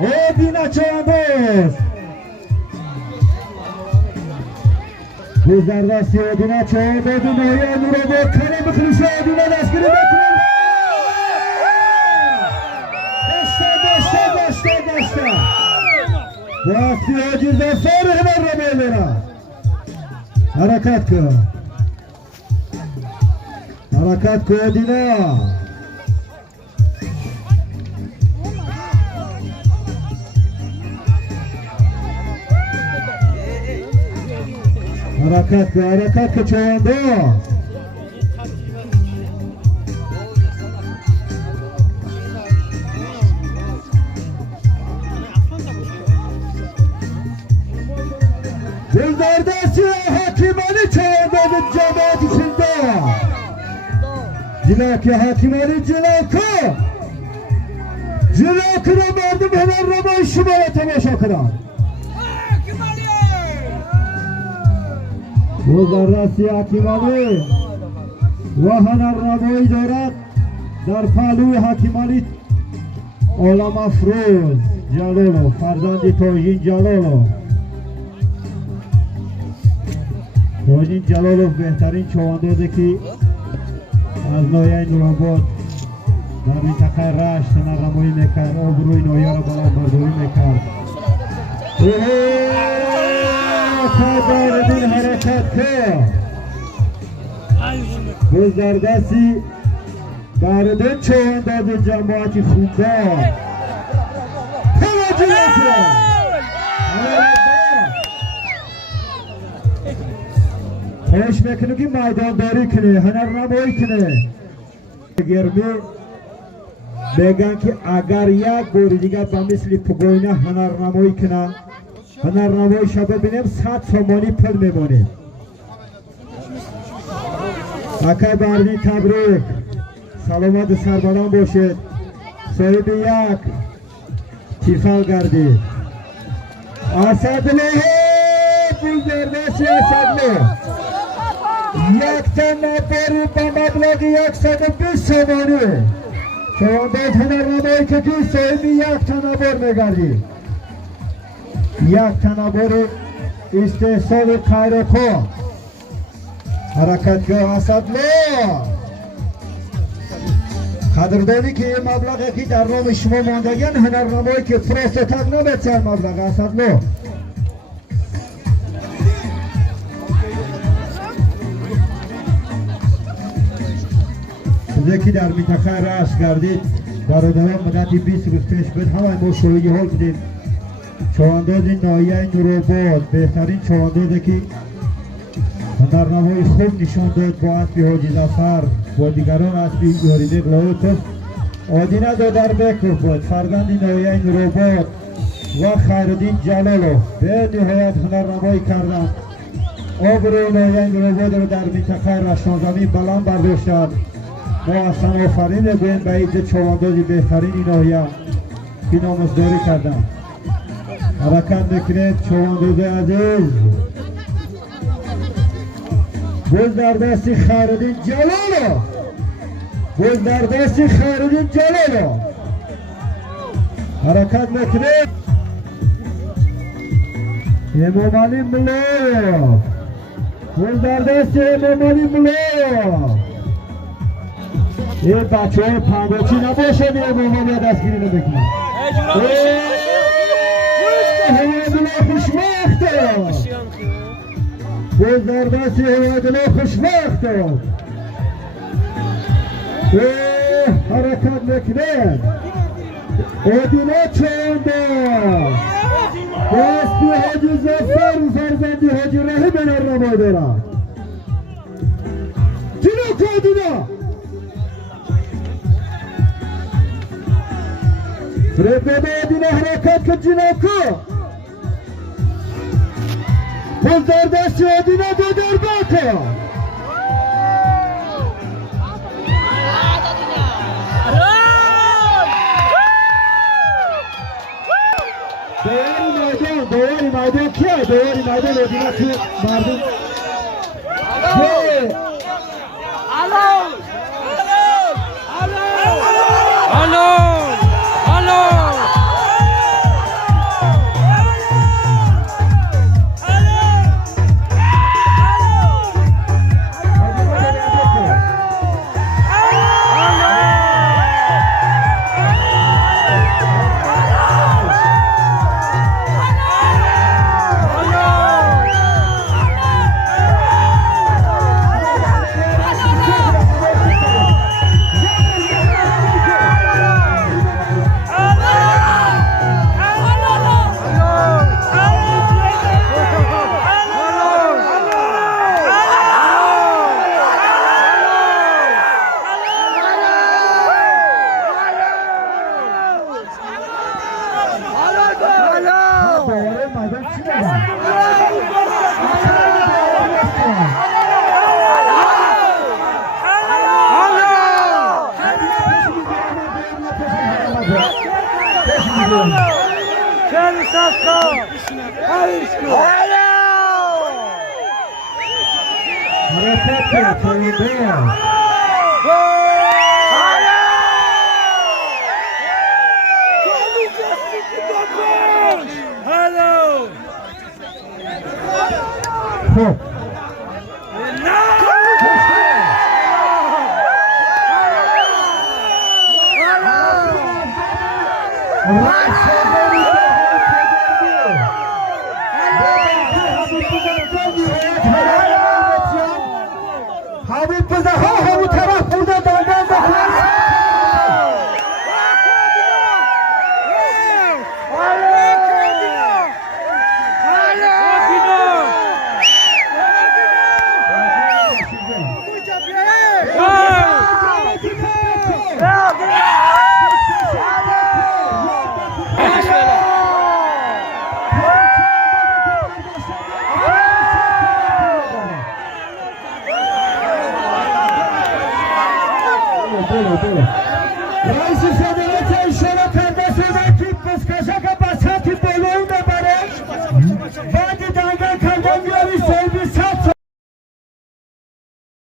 Odina Çoğandoz. Bizlerdesi Odina Çoğandoz'un oya Nurabot kalemi kılışı Odina deskini bekliyor. Deste. Bu hafta Hacir'den sonra hemen Rameylera. Harakat kı. Harakat kı Odina. Harakat kı Çoğandoz. Bizlerdesi Hakimali Çoğandoz'un cemaat içinde. Cilaki Hakimali Cilakı. Cilakı'na vardım hemen Ramay Şumay'a temaşa kıran. Bizlerdesi Hakimali. Vahanar Ramay Dorat. Darpalu Hakimali. Ola Mafruz Jalolo. Farzandi Tojin Jalolo. Tojin Jalolov بهترین چواندازی که از نوعی نوراباد در منطقه رشت تنظیمایی میکرد آبروی نوعی را بلندبرداری میکرد خبر دین حرکت که بزرگسی بردن چوانداز جماعتی خوندار توجه میکرد خواهش میکنم که میدان داری کنه هنرنمایی کنه گرمی بگن که اگر یک باری دیگه با مثل پگوینه هنرنمایی کنه هنرنمایی شب ببینیم 100 سامانی پل میمانیم اکای بردی تبریک سلامت سربلند باشید صاحب یک تیفال گردید اسدالله بزرگسی اسدالله یک تنباری با مبلغ 120 سامانی چوانداز هنرنمایی که صاحب یک تنبار میگردی یک تنبار استحصال خیرخواه حرکتگاه اسدالله قدردانی که این مبلغ که در نام شما ماندگین هنرنمایی که فرستتک نمیتر مبلغ اسدالله یکی در منطقه رشت گردید برادران مدتی 20 روز پیش بود همه ما شوهی حال بودیم چوانداز ناحیه نوراباد بهترین چواندازی که هنرنمای خوب نشان داد با اسب حاجی ظفر با دیگران اسب یاریده لایق آدینه دادر بکر بود فرزند ناحیه نوراباد و خیرالدین جلالو به نهایت هنرنمایی کردند آبروی ناحیه نوراباد رو در منطقه رشت‌زمین بلند برداشتند ما اصلا آفرین بین به ایده چواندازی بهترین این ناحیه که نامزداری کردن حرکت بکنید چوانداز عزیز بز در دستی خیرالدین جلالو بز در دستی خیرالدین جلالو حرکت بکنید امام علی ملا بز در دستی امام علی ملا این بچه های پنگاچی نباشه میره مهمانی دستگیری نبکنه هوادلا خوشبخته بزرگدستی هوادلا خوشبخته حرکت نکنه آدینا چوانداز دستی حاجی ظفر و فرزندی حاجی رحیم هنرنمایی دارد جلو که آدینا فرده آدینا حرکت که جناکو بزرگدستی آدینا دو در باکا دواری مایدان کیه؟ دواری مایدان آدینا که مردم حرکت تویده خب Right.